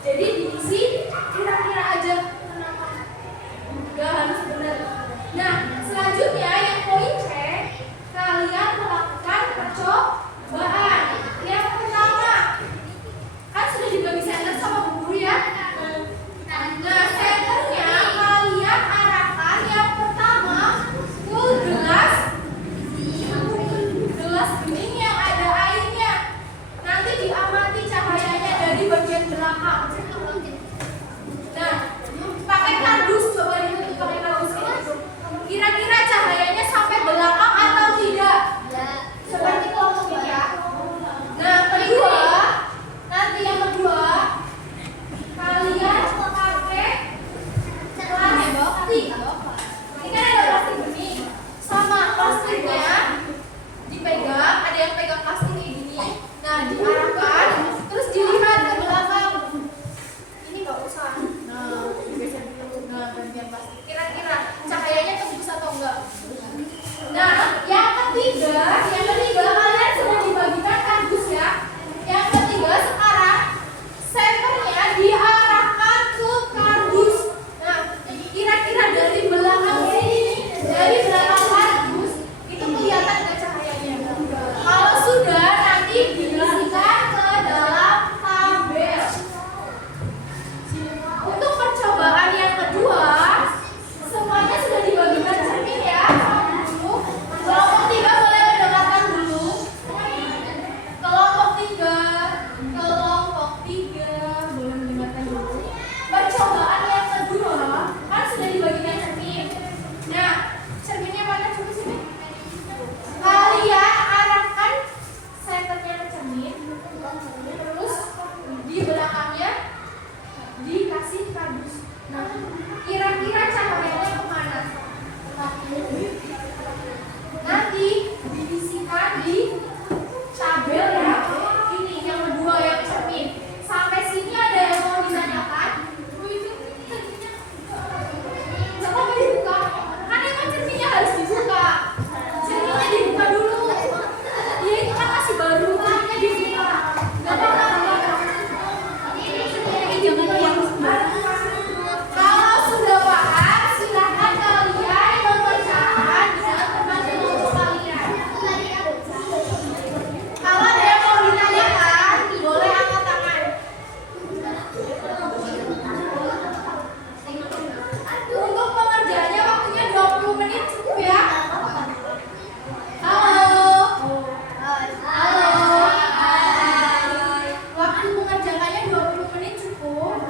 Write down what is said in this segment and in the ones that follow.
Jadi diisi kira-kira aja. Gak harus benar. Nah, selanjutnya yang poin C, kalian melakukan percobaan. Yang pertama, kan sudah juga bisa enter sama Bu Guru ya. Nah, senternya kalian arahkan yang pertama ke gelas bening yang ada airnya. Nanti diamati cahayanya dari bagian belakang. Nah, pakai kardus, coba ditutup pakai kardus ini. Kira-kira cahayanya sampai belakang atau tidak? Seperti kelompok ini ya. Nah, nanti yang kedua, kalian pakai plastik. Ini kan ada plastik bening, sama plastiknya dipegang, ada yang pegang plastik kayak gini. Nah, diarahkan, terus dilihat ke belakang. Ini nggak usah. Nah, digeser dulu. Nah, bagian plastik. Kira-kira cahayanya tembus atau enggak? Nah, yang ketiga kalian sudah dibagikan kardus ya. Yang ketiga sekarang senternya diarahkan ke kardus. Nah, kira-kira dari belakang sini, dari belakang kardus itu kelihatan nggak cahayanya? Kalau sudah, nanti diisikan ke dalam tabel. Untuk percobaan yang kedua, semuanya sudah dibagikan cermin ya. Kelompok 3 boleh mendekatkan dulu. Kelompok 3 boleh mendekatkan dulu. Percobaan yang kedua kan sudah dibagikan cermin. Nah, cerminnya mana, coba sini. Kalian arahkan senternya ke cermin, terus di belakangnya dikasih kardus. Nah, kira-kira cahayanya kemana? Nanti diisikan di tabel ya. Ini yang kedua yang cermin. Sampai sini ada yang mau ditanyakan? Coba dibuka. Kan emang cerminnya harus dibuka. Cerminnya dibuka dulu. Iya, ini kan masih baru, cerminnya dibuka. Gak apa-apa. Ini jangan yang kalau sudah paham, silakan kalian memecahkan dengan teman-teman kalian. Kalau ada yang mau ditanyakan, boleh angkat tangan. Untuk pengerjaannya waktunya 20 menit cukup ya. Halo. Waktu mengerjakannya 20 menit cukup.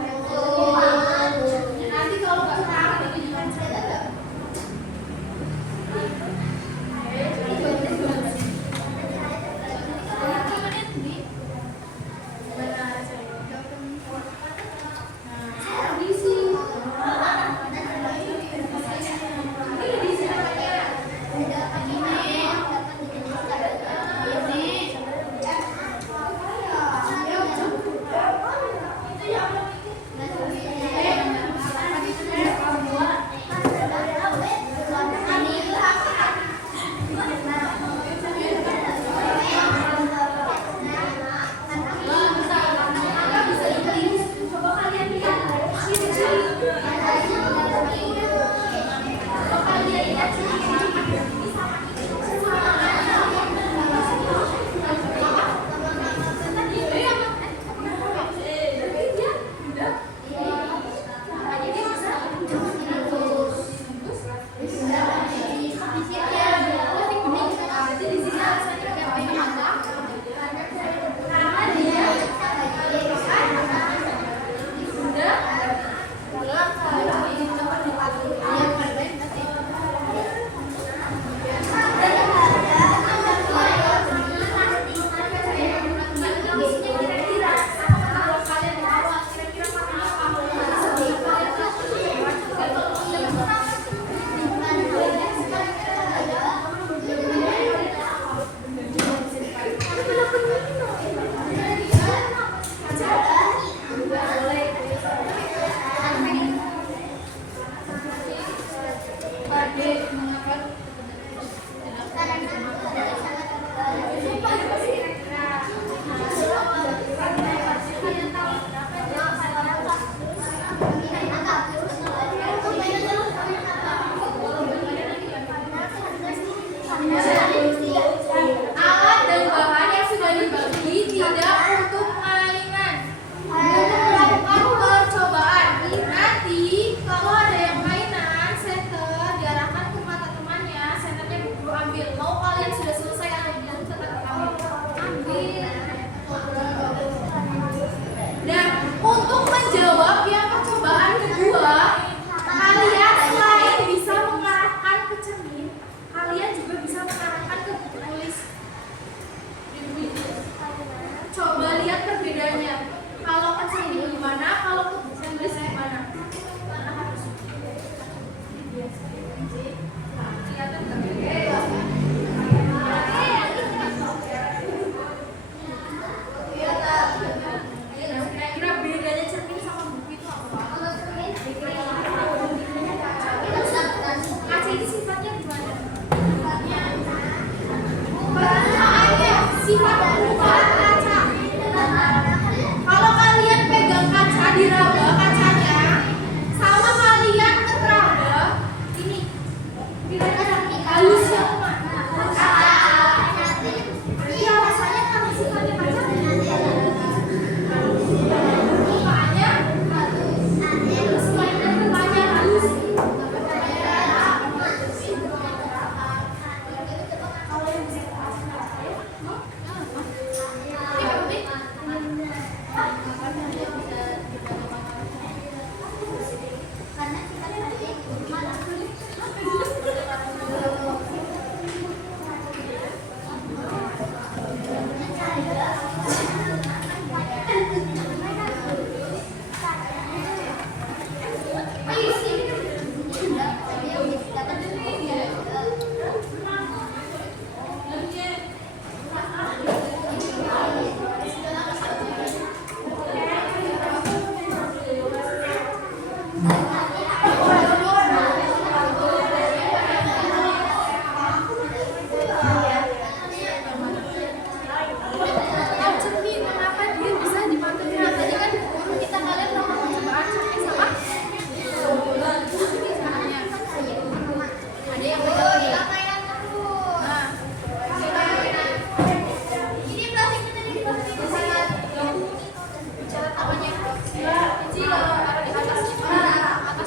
Cermin, kenapa dia bisa dipantulin? Nah, tadi kan guru kita kalian melakukan percobaan cermin sama misalnya ada yang pegang ini. Nah, ini plastik kita nih, plastik bicara tangannya. Jadi kalau taruh di atas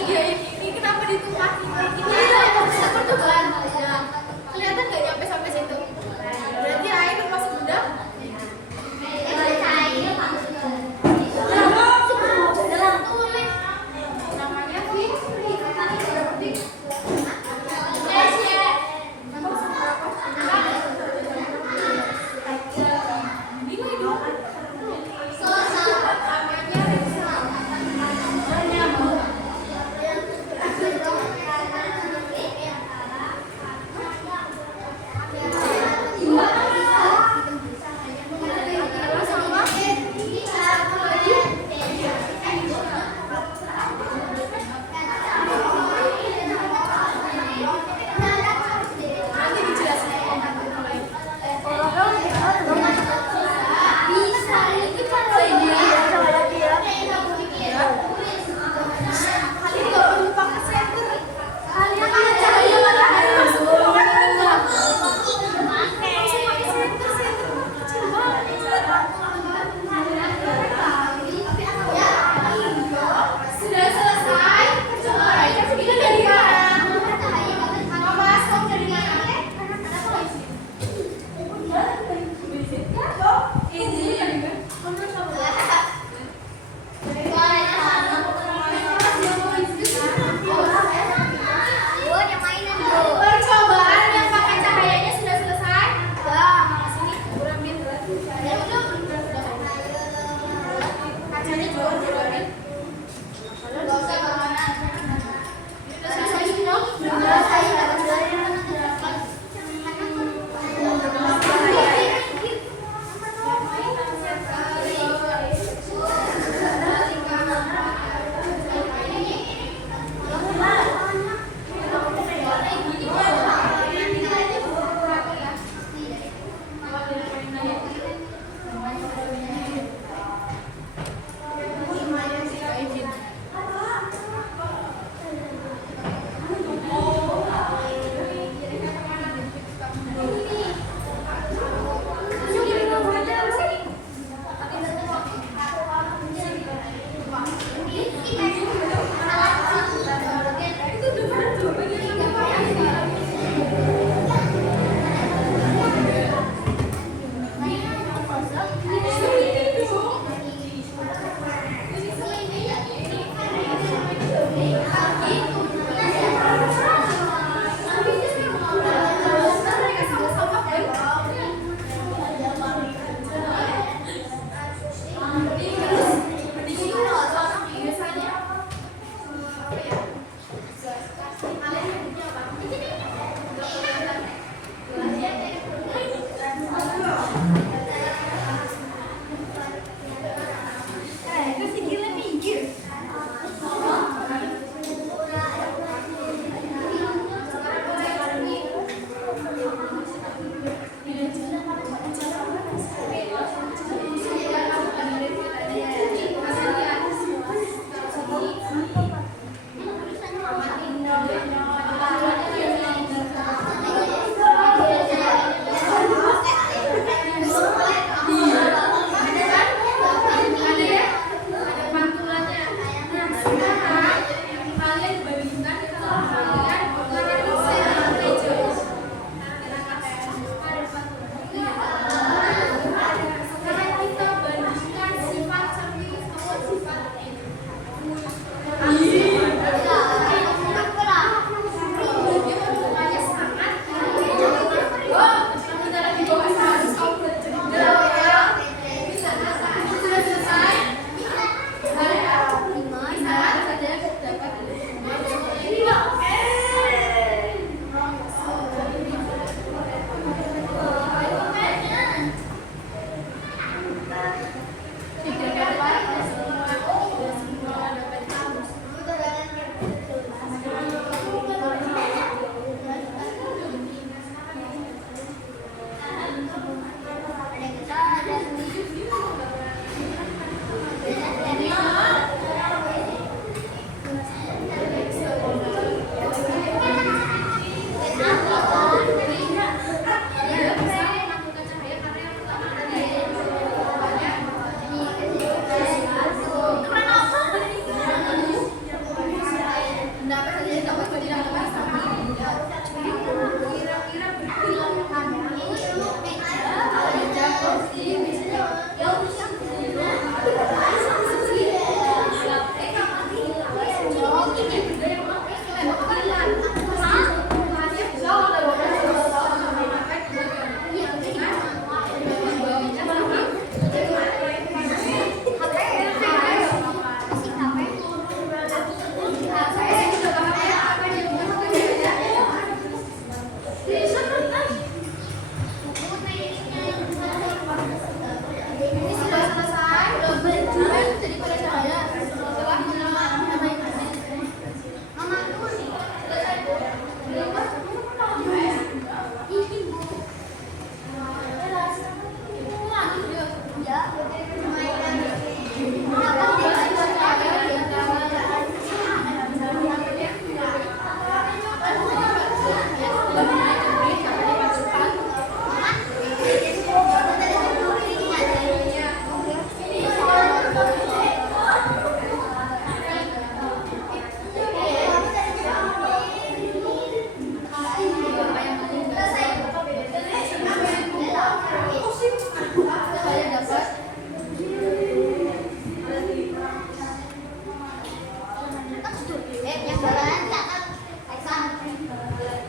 ini kenapa ditumpahin kayak gini? Bisa percobaan. Nah, kelihatan nggak nyampe sampai situ? Berarti air udah masuk gudang. Namanya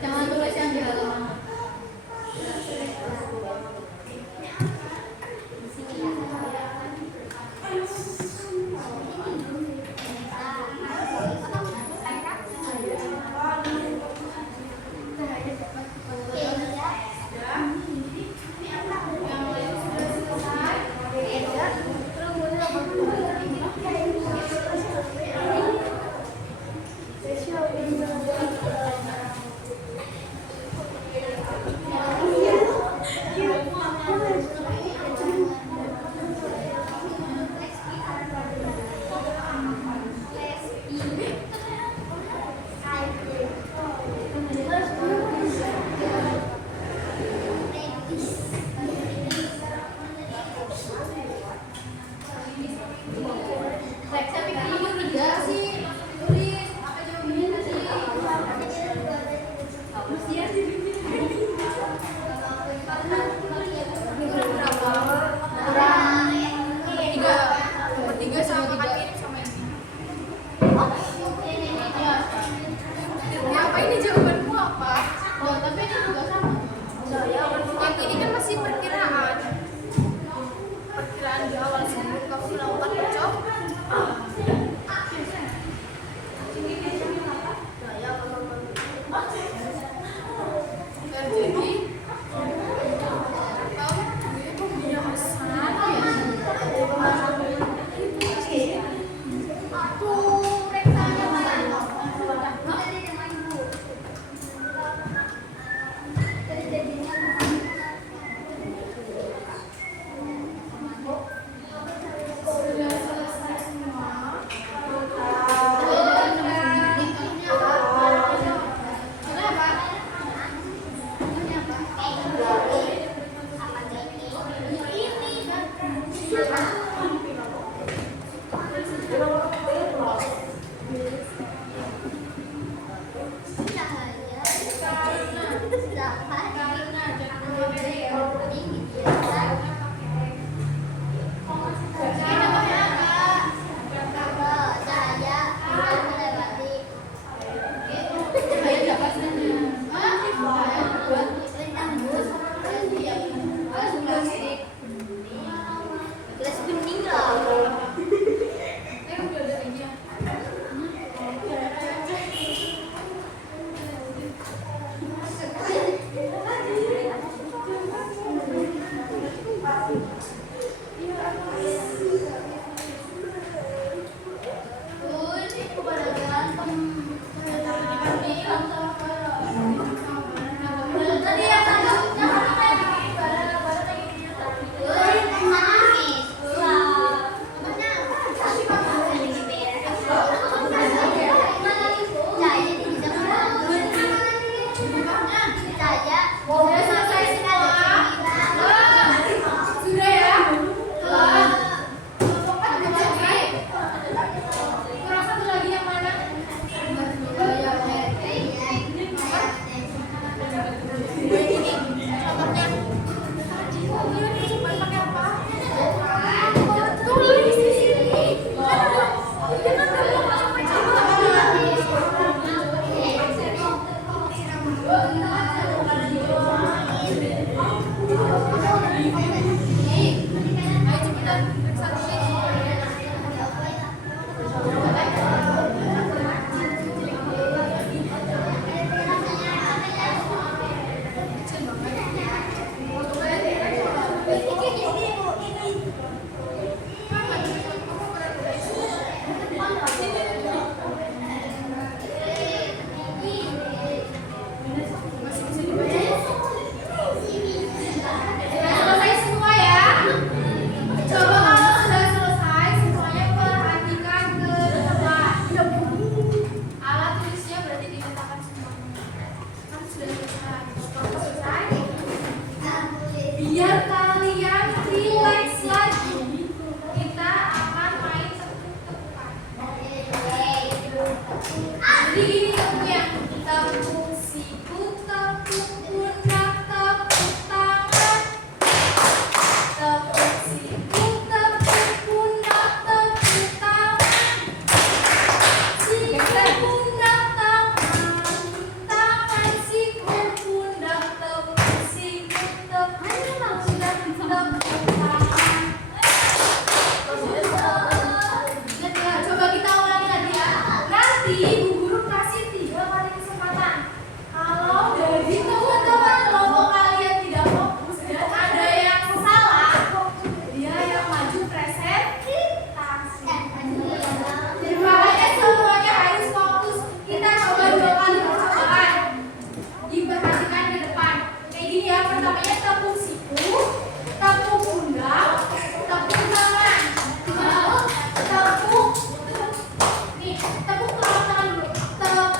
Jangan tulis yang di halaman. kasih 3 kali kesempatan. Kalau dari teman-teman kelompok kalian tidak fokus dan ada yang salah, dia yang maju presentasi. Makanya semuanya harus fokus. Kita coba 2 kali percobaan. Diperhatikan ke depan. Kayak gini ya, pertamanya tepuk siku, tepuk pundak, tepuk tangan. Lalu tepuk nih, tepuk telapak tangan dulu. Tepuk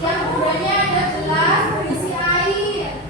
Yang kemudiannya ada gelas berisi air.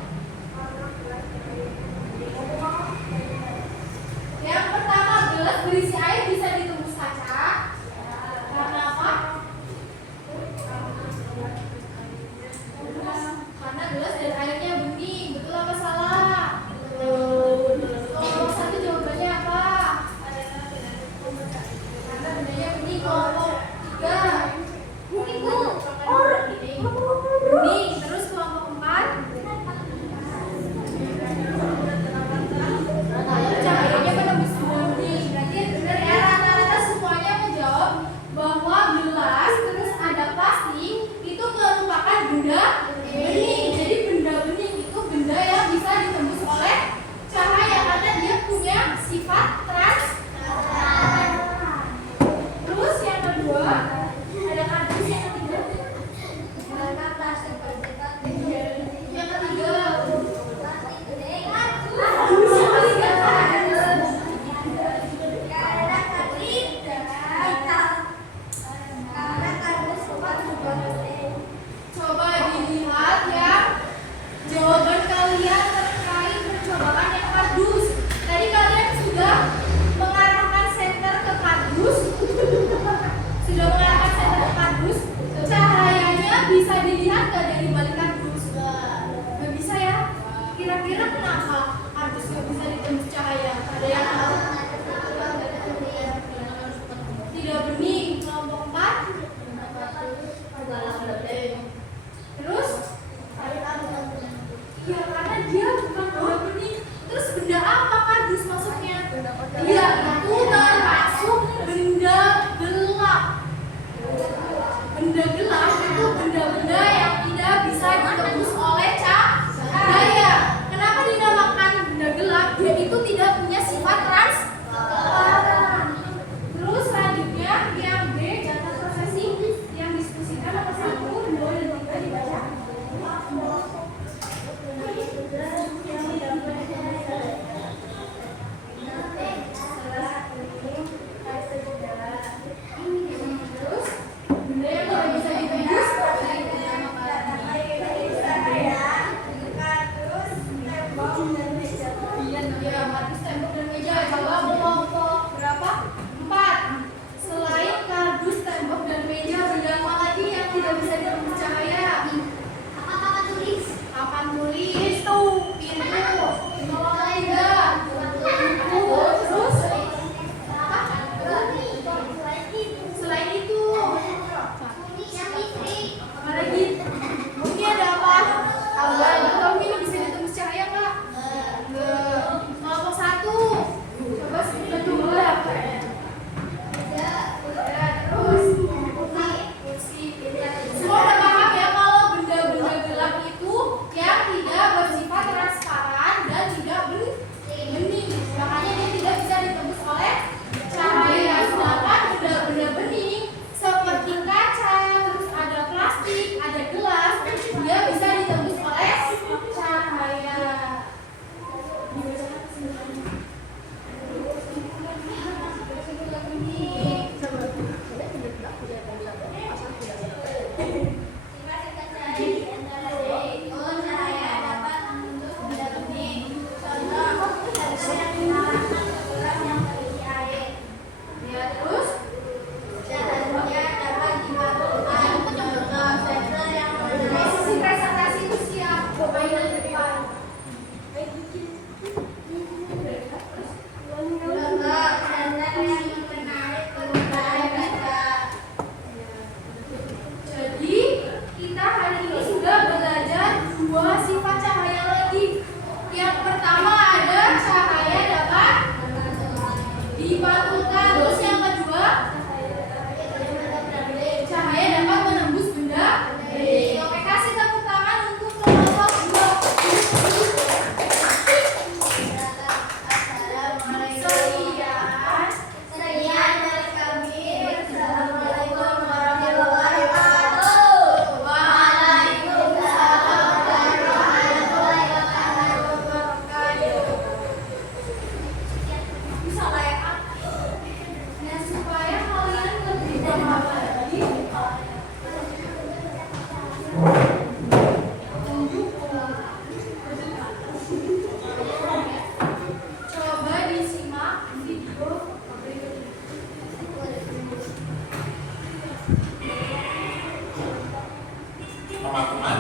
Teman-teman,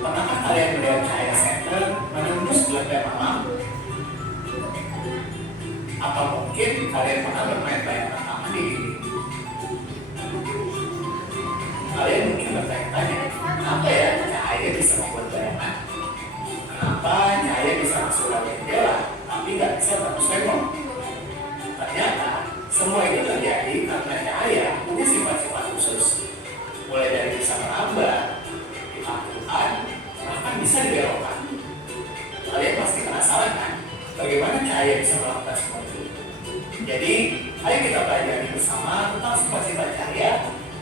pernahkah kalian melihat cahaya senter menembus gelap malam? Atau mungkin kalian pernah bermain bayangan tangan di dinding? Kalian mungkin bertanya-tanya, kenapa ya cahaya bisa membuat bayangan? Kenapa cahaya bisa masuk lewat jendela, tapi nggak bisa tembus tembok? Ternyata, semua itu terjadi karena cahaya punya sifat-sifat khusus. Mulai dari bisa merambat, dipantukan, bahkan bisa dibelokkan. Kalian pasti penasaran kan, bagaimana cahaya bisa melakukan semua itu? Jadi, ayo kita pelajari bersama tentang sifat-sifat cahaya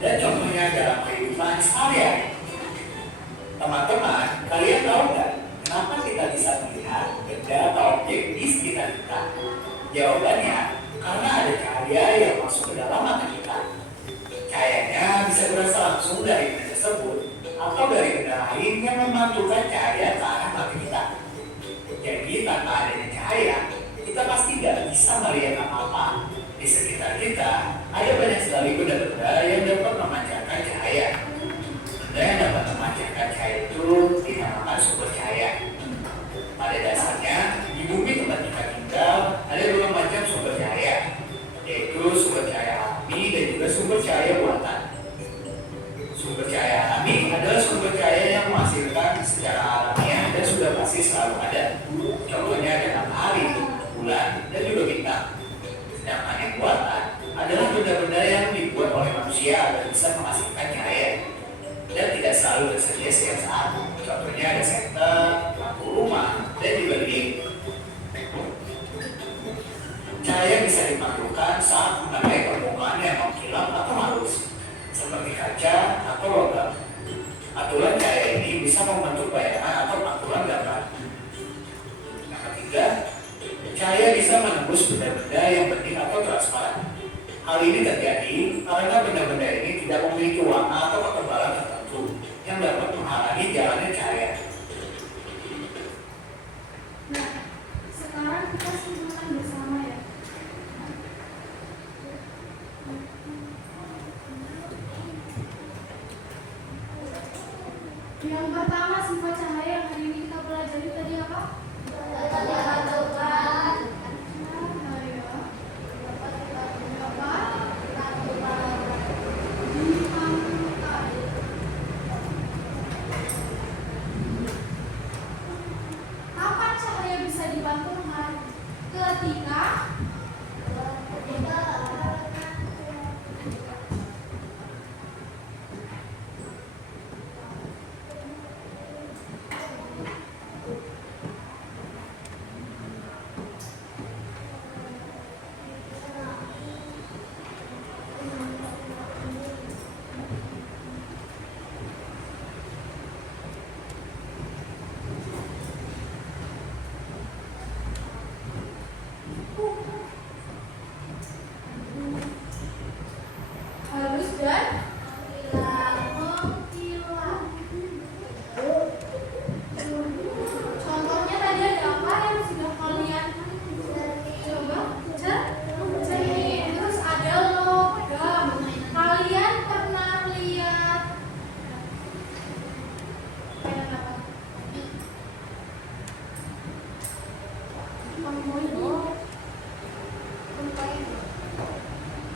dan contohnya dalam kehidupan sehari-hari. Teman-teman, kalian tahu nggak kenapa kita bisa melihat benda atau objek di sekitar kita? Jawabannya, karena ada cahaya yang masuk ke dalam mata kita. Cahayanya bisa berasal langsung dari benda tersebut atau dari benda lain yang memantulkan cahaya ke arah mata kita. Jadi tanpa adanya cahaya, kita pasti nggak bisa melihat apa-apa. Di sekitar kita ada banyak sekali benda-benda yang dapat memancarkan cahaya. Benda yang dapat memancarkan cahaya itu dinamakan sumber cahaya. Pada dasarnya, di bumi tempat kita tinggal ada dua macam sumber cahaya, yaitu sumber cahaya alami dan juga sumber cahaya buatan. Sumber cahaya alami adalah sumber cahaya yang menghasilkan secara alamiah dan sudah pasti selalu ada. Contohnya ada matahari, bulan, dan juga bintang. Sedangkan yang buatan adalah benda-benda yang dibuat oleh manusia dan bisa menghasilkan cahaya dan tidak selalu tersedia setiap saat. Contohnya ada senter, lampu rumah, dan juga lilin. Cahaya bisa dipantukan saat mengenai permukaan yang mengkilap atau halus, seperti kaca atau logam. Aturan cahaya ini bisa membentuk bayangan atau pantulan gambar. Yang ketiga, cahaya bisa menembus benda-benda yang bening atau transparan. Hal ini terjadi karena benda-benda ini tidak memiliki warna atau ketebalan tertentu yang dapat menghalangi jalannya cahaya. Nah, sekarang kita simpulkan bersama ya. Yang pertama, sifat cahaya yang hari ini kita pelajari tadi apa? Kapan cahaya bisa dipantulkan? Ketika halus dan mengkilat. Contohnya tadi ada apa yang sudah kalian coba? Cermin. Terus ada logam. Kalian pernah lihat kayak apa?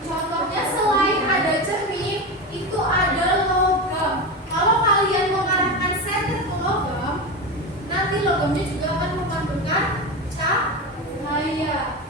Contohnya selain ada cermin, itu ada logam. Kalau kalian mengarahkan senter ke logam, nanti logamnya juga akan memantulkan cahaya.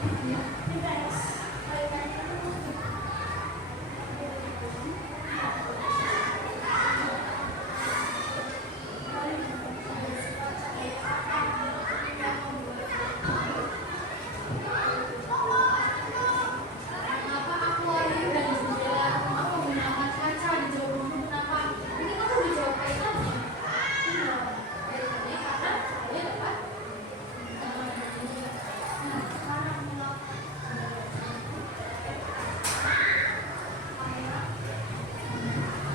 Kenapa akuarium dan jendela rumah menggunakan kaca di jauh rumah? Kenapa? Ini kan udah jawab kaitannya. Kaitannya karena saya dapat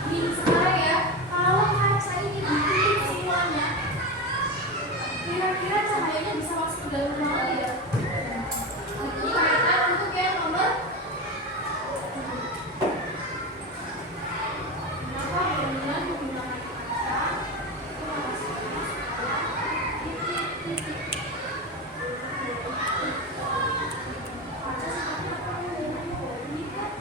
Nih, sekarang ya, kalau kaca ini ditutup semuanya, kira-kira cahayanya bisa masuk ke dalam rumah nggak ya? Ini kaitan untuk yang nomor kenapa dengan menggunakan kaca itu menghasilkan supaya titik-titik kaca seperti apa ini kan?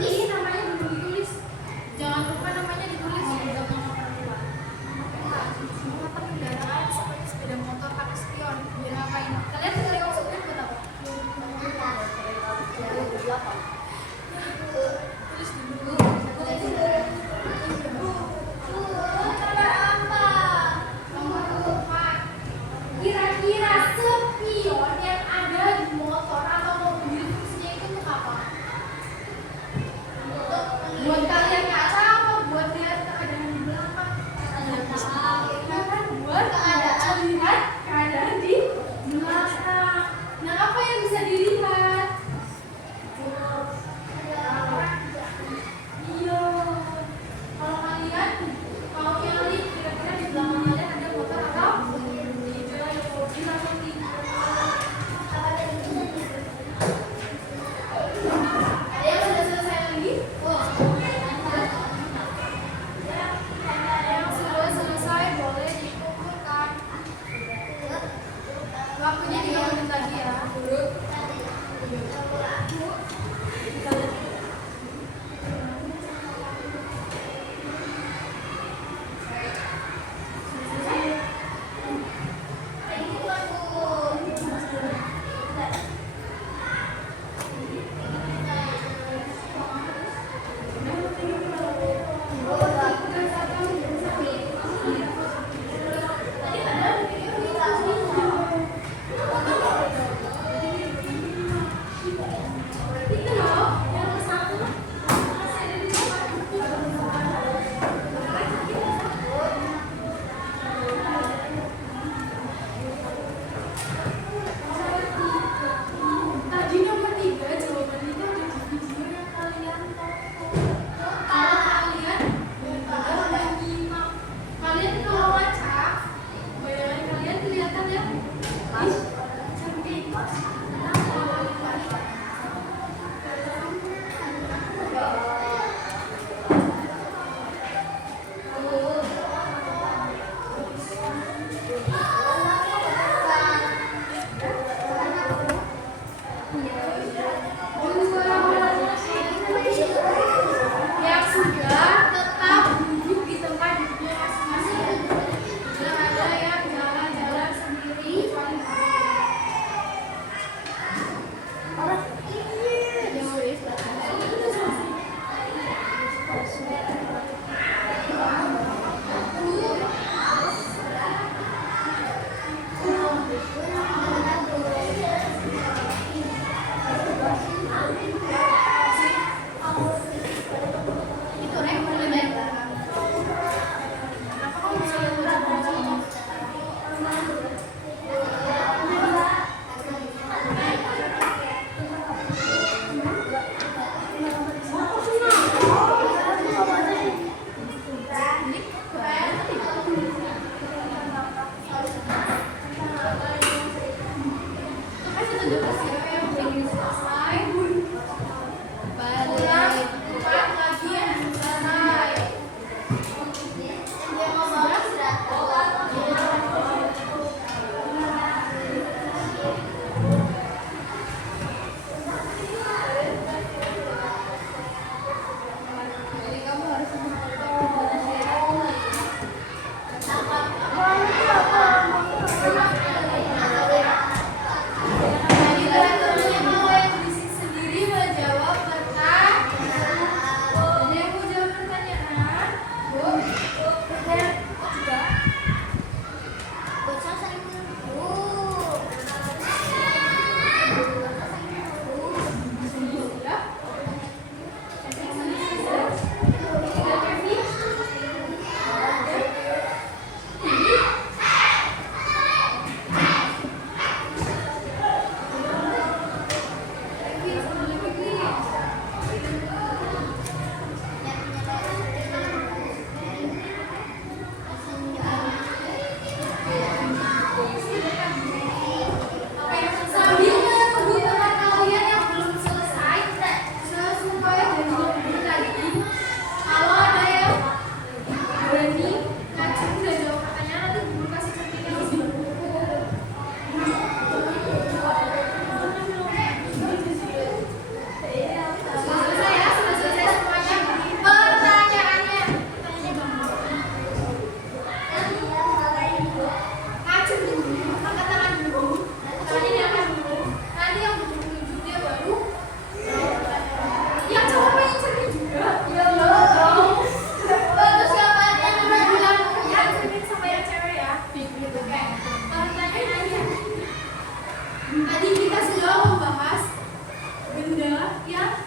Ini namanya belum ditulis. Jangan lupa namanya ditulis ya dalam nama perempuan. Motor kendaraan seperti sepeda motor, pakai spion. Biar ngapain? Kalian dari maksudnya buat apa? Tulis dulu. Nomor 4. Kira-kira spion yang ada di motor atau mobil fungsinya itu untuk apa? Buat kalian kaca apa buat lihat keadaan di belakang? Ya kan buat keadaan lihat keadaan di belakang. Nah, apa yang bisa dilihat? Iya. Kalau kalian mau nyari kira-kira di belakang kalian ada motor atau mobil atau tidak? Ada yang sudah selesai lagi? Yang sudah selesai boleh dikumpulkan. Waktunya 3 menit lagi ya. Tadi ada video membahas benda yang